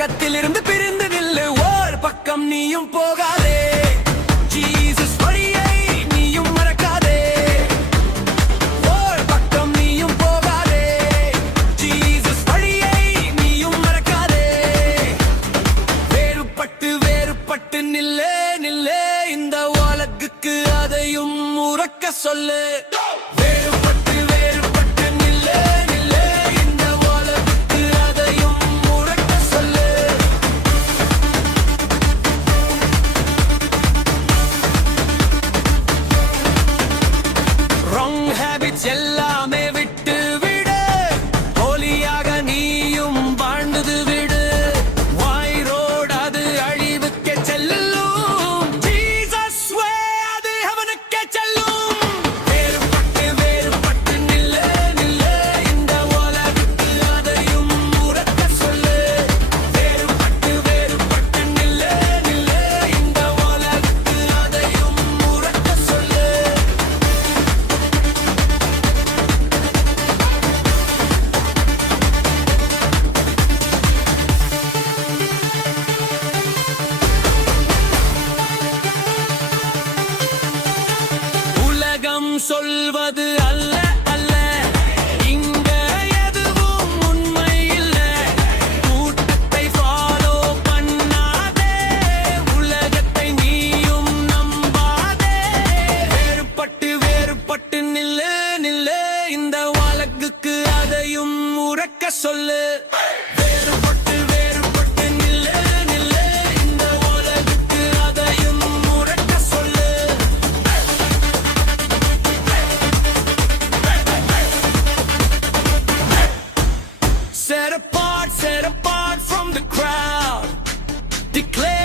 உலகத்திலிருந்து பிரிந்து நில்லு, ஓர் பக்கம் நீயும் போகாதே. ஜீசஸ் வழியை நீயும் மறக்காதே, ஓர் பக்கம் நீயும் போகாதே. ஜீசஸ் வழியை நீயும் மறக்காதே. வேறுபட்டு வேறுபட்டு நில்லே நில்லே, இந்த உலகுக்கு அதையும் உறக்க சொல்லு. வேறுபட்டு வேறுபட்டு நில்லே நில்லே, இந்த உலகுக்கு அதையும் உறக்க சொல்லு. Wrong habits எல்லாமே விட்டு விடு, போலியாக நீயும் வாழ்ந்தது விடு. வாய் ரோடு அது அழிவுக்கே செல்லும், ஜீசஸ் வே அது அவனுக்கே செல்லும். வேறுபட்டு வேறுபட்டு நில்லே நில்லே, இந்த உலகுக்கு அதையும் உறக்க சொல்லு. வேறுபட்டு வேறுபட்டு நில்லே நில்லே, இந்த உலகுக்கு அதையும் உறக்க சொல்லு. உலகம் சொல்வது அல்ல அல்ல, இங்க எதுவும் உண்மை இல்ல. கூட்டத்தை ஃபாலோ பண்ணாதே, உலகத்தை நீயும் நம்பாதே. வேறுபட்டு வேறுபட்டு நில்லு நில்லு, இந்த உலகுக்கு அதையும் உறக்க சொல்லு. வேறுபட்டு வேறுபட்டு நில்லு நில்லு, இந்த உலகுக்கு அதையும் உறக்க சொல்லு. Set apart from the crowd. Declare